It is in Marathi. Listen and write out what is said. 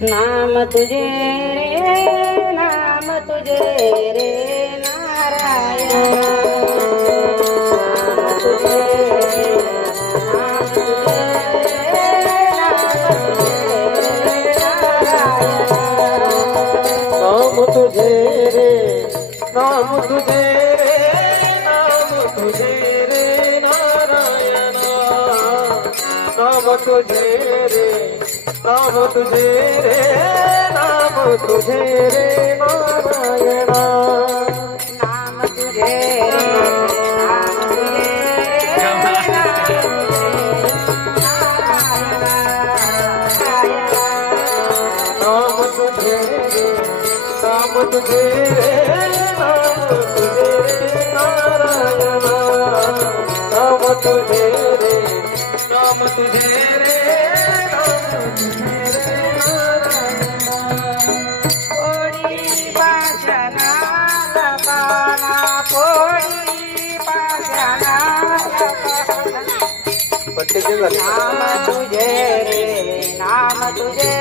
नाम तुझे रे नाम तुझे रे नारायण नाम तुझे नाम तुझे रे नाम तुझे रे नारायण नाम तुझे रे नाम तुझे रे नाम तुझे रे नारायण नाम तुझे रे नाम तुझे रे नाम तुझे रे नाम तुझे रे नारायण नाम तुझे रे नाम तुझे रे नाम तुझे रे नाम तुझे